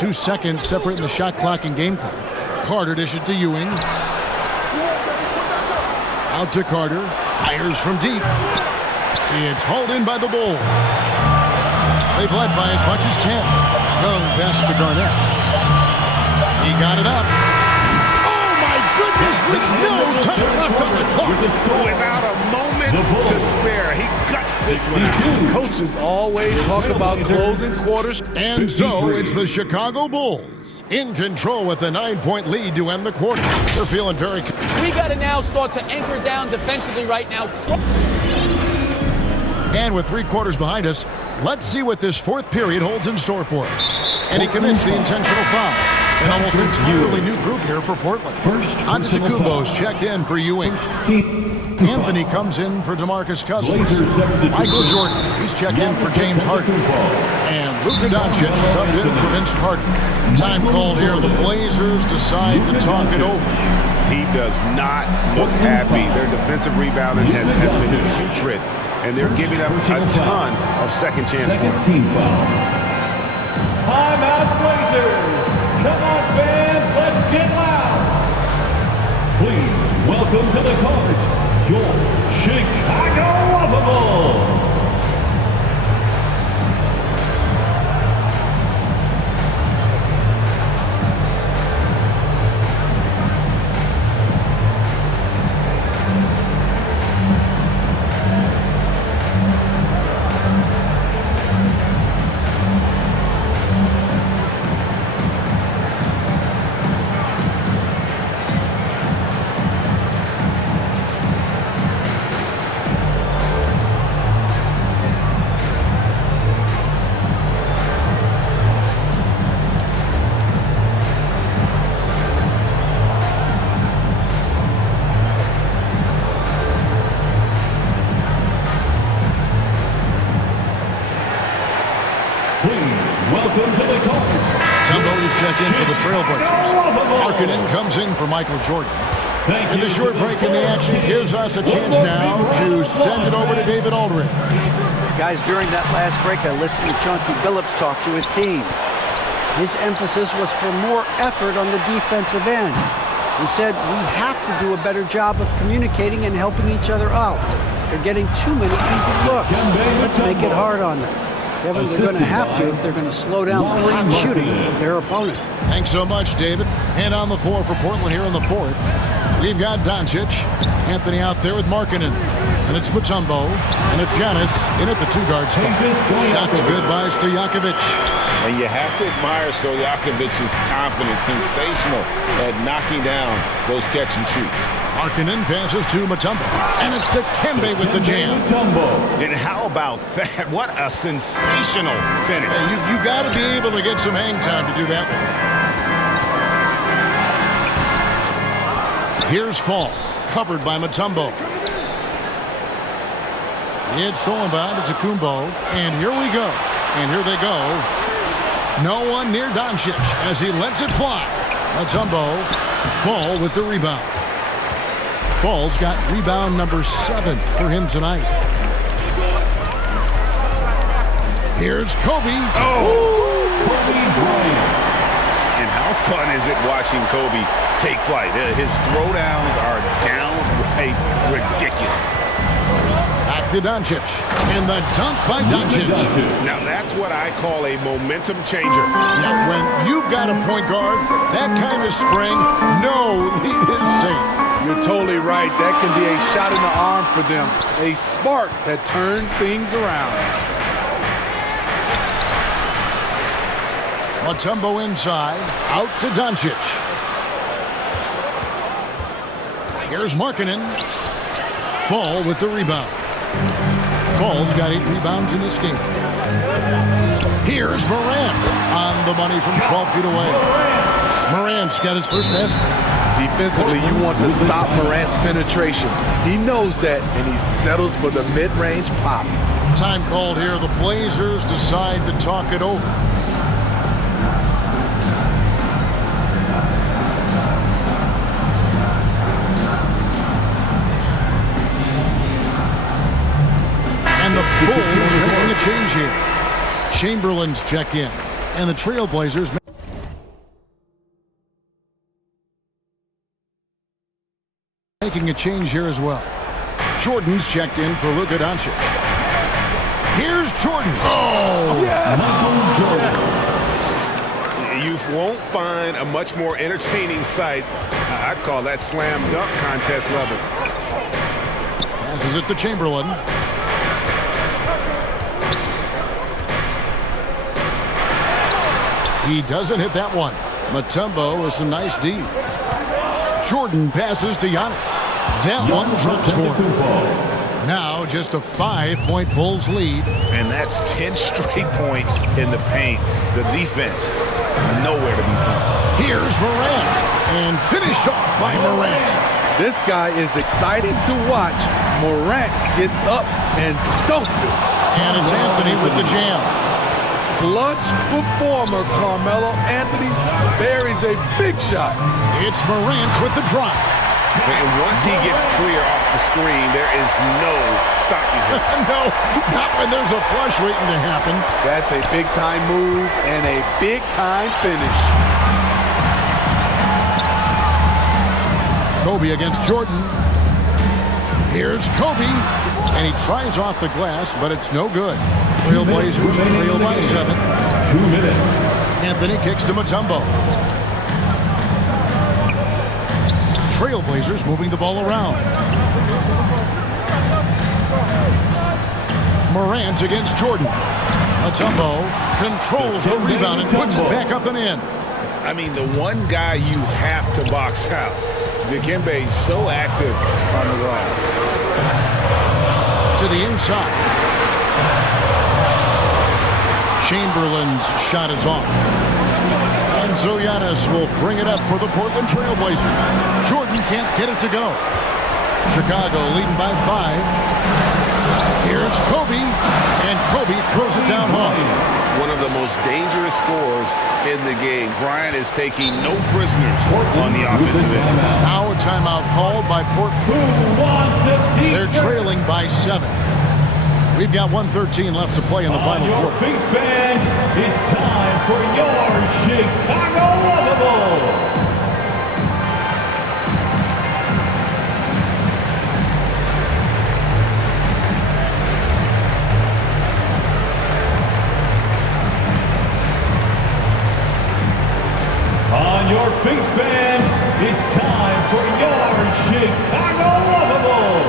2 seconds separating the shot clock and game clock. Carter dishes to Ewing. Out to Carter. Fires from deep. It's hauled in by the Bulls. They've led by as much as 10. Young pass to Garnett. He got it up. Oh, my goodness, with no time left on the clock. Without a moment to spare. He guts this one out. Coaches always talk about closing quarters. And so it's the Chicago Bulls in control with a 9-point lead to end the quarter. They're feeling very... We got to now start to anchor down defensively right now. And with 3 quarters behind us, let's see what this 4th period holds in store for us. And he commits the intentional foul. An almost entirely new group here for Portland. Antetokounmpo's checked in for Ewing. Anthony comes in for DeMarcus Cousins. Michael Jordan, he's checked in for James Harden. And Luka Doncic subbed in for Vince Carter. Time called here. The Blazers decide to talk it over. He does not look happy. Their defensive rebounding has been putrid, and they're giving up a ton of second chance. Team foul. Timeout Blazers. Come on, fans, let's get loud. Please welcome to the court, your Chicago Lovable. Welcome to the court. Tumbo is checked in for the Trailblazers. Markkanen comes in for Michael Jordan. And the short break in the action gives us a chance now to send it over to David Aldridge. Guys, during that last break, I listened to Chauncey Billups talk to his team. His emphasis was for more effort on the defensive end. He said, we have to do a better job of communicating and helping each other out. They're getting too many easy looks. Let's make it hard on them. Kevin, they're going to have to if they're going to slow down the clean shooting of their opponent. Thanks so much, David. And on the floor for Portland here in the 4th, we've got Doncic. Anthony out there with Markkanen. And it's Mutombo. And it's Giannis in at the 2-guard spot. Shots good by Stojakovic. And you have to admire Stojakovic's confidence. Sensational at knocking down those catch and shoots. Markkanen passes to Mutombo. And it's to Kembe with the jam. And how about that? What a sensational finish. Hey, you got to be able to get some hang time to do that one. Here's Fall, covered by Mutombo. It's stolen by Antetokounmpo. And here we go. And here they go. No one near Doncic as he lets it fly. Mutombo, Fall with the rebound. Fall's got rebound number 7 for him tonight. Here's Kobe. And how fun is it watching Kobe take flight? His throwdowns are downright ridiculous. Back to Doncic. And the dunk by Doncic. Now that's what I call a momentum changer. Now when you've got a point guard, that kind of spring, no lead is safe. You're totally right. That can be a shot in the arm for them. A spark that turned things around. Mutombo inside. Out to Doncic. Here's Markkanen. Fall with the rebound. Fall's got 8 rebounds in this game. Here's Morant on the money from 12 feet away. Morant's got his first basket. Defensively, you want to stop Morant's penetration. He knows that, and he settles for the mid-range pop. Time called here. The Blazers decide to talk it over. And the Bulls making a change here. Chamberlain's checked in, and the Trailblazers Making a change here as well. Jordan's checked in for Luka Doncic. Here's Jordan. Oh! Yes! You won't find a much more entertaining sight. I'd call that slam dunk contest level. Passes it to Chamberlain. He doesn't hit that one. Mutombo with some nice D. Jordan passes to Giannis. That one drops for him. Now just a 5-point Bulls lead. And that's 10 straight points in the paint. The defense, nowhere to be found. Here's Morant. And finished off by Morant. This guy is exciting to watch. Morant gets up and dunks it. And it's Anthony with the jam. Clutch performer, Carmelo Anthony buries a big shot. It's Morant with the drive. And once he gets clear off the screen, there is no stopping him. No, not when there's a flush waiting to happen. That's a big-time move and a big-time finish. Kobe against Jordan. Here's Kobe. And he tries off the glass, but it's no good. Trailblazers trail by 7. 2 minutes. Anthony kicks to Mutombo. Trailblazers moving the ball around. Morant against Jordan. Mutombo controls the rebound and puts it back up and in. I mean, the one guy you have to box out. Dikembe is so active on the run. To the inside. Chamberlain's shot is off. And Giannis will bring it up for the Portland Trailblazers. Jordan can't get it to go. Chicago leading by 5. Here's Kobe. And Kobe throws it down home. One of the most dangerous scorers in the game. Bryant is taking no prisoners on the offensive end. Now a timeout called by Portland. They're trailing by 7. We've got 1:13 left to play in the final your quarter. feet, fans, it's time for your Chicago Lovable. On your feet, fans, it's time for your Chicago Lovable.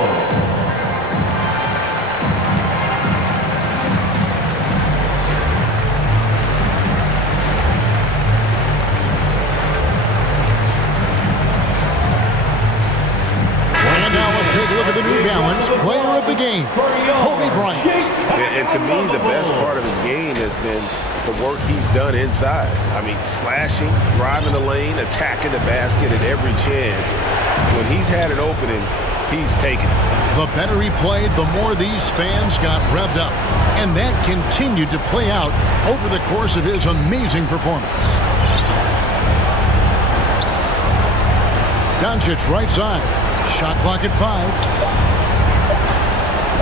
And now let's take a look at the New Balance player of the game, Kobe Bryant. And to me, the best part of his game has been the work he's done inside. I mean, slashing, driving the lane, attacking the basket at every chance. When he's had an opening, he's taken it. The better he played, the more these fans got revved up. And that continued to play out over the course of his amazing performance. Doncic right side. Shot clock at 5.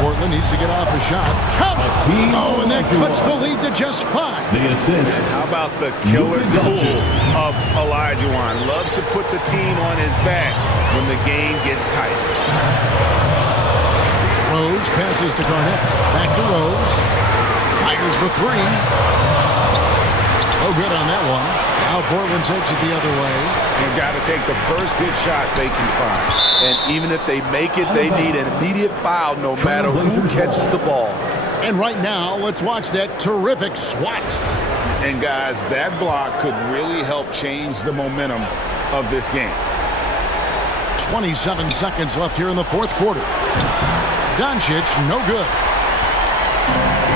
Portland needs to get off a shot. Count it! Oh, and that cuts the lead to just 5. The assist. How about the killer cool of Olajuwon? Loves to put the team on his back when the game gets tight. Rose passes to Garnett. Back to Rose. Fires the 3. Oh, good on that one. Now Portland takes it the other way. You've got to take the first good shot they can find. And even if they make it, they need an immediate foul no matter who catches the ball. And right now, let's watch that terrific swat. And guys, that block could really help change the momentum of this game. 27 seconds left here in the fourth quarter. Doncic, no good.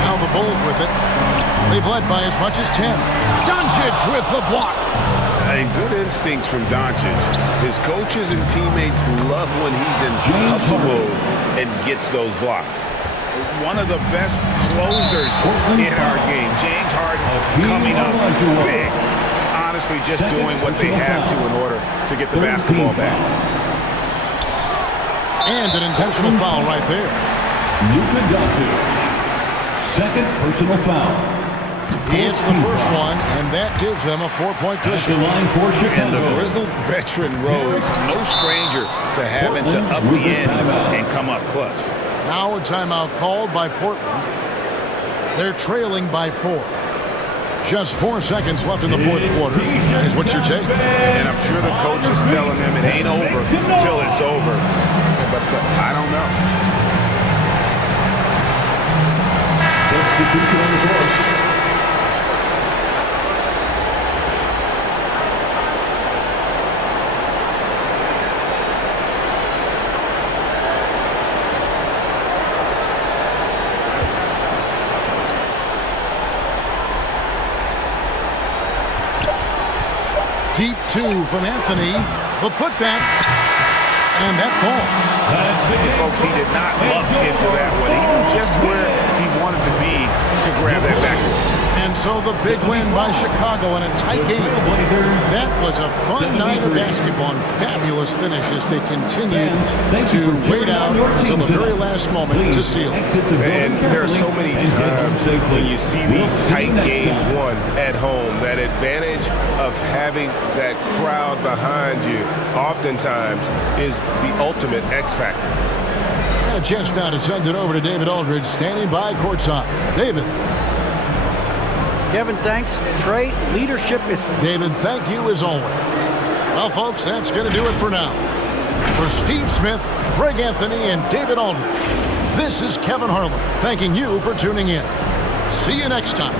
Now the Bulls with it. They've led by as much as 10. Doncic with the block. And good instincts from Doncic. His coaches and teammates love when he's in hustle mode and gets those blocks. One of the best closers in our game. James Harden coming up big. Honestly, just doing what they have to in order to get the basketball back. And an intentional foul right there. Luka Doncic. Second personal foul. He hits the first one, and that gives them a 4-point At the cushion. line for And the Chicago. grizzled veteran Rose, no stranger to having to up the ante and come up clutch. Now a timeout called by Portland. They're trailing by 4. Just 4 seconds left in the fourth quarter. Is what you take. And I'm sure the coach is telling them it ain't over till it's over. But I don't know. Substitution on the court. Deep 2 from Anthony. The putback. And that falls. Folks, he did not luck into that one. He knew just where he wanted to be to grab that backboard. And so the big win by Chicago in a tight game. That was a fun night of basketball and fabulous finish as they continued to wait out until the very last moment to seal it. And there are so many times when you see these tight games won at home, that advantage of having that crowd behind you oftentimes is the ultimate X factor. A chance now to send it over to David Aldridge, standing by courtside. David. Kevin, thanks. Trey, leadership is... David, thank you as always. Well, folks, that's going to do it for now. For Steve Smith, Greg Anthony, and David Aldridge, this is Kevin Harlan thanking you for tuning in. See you next time.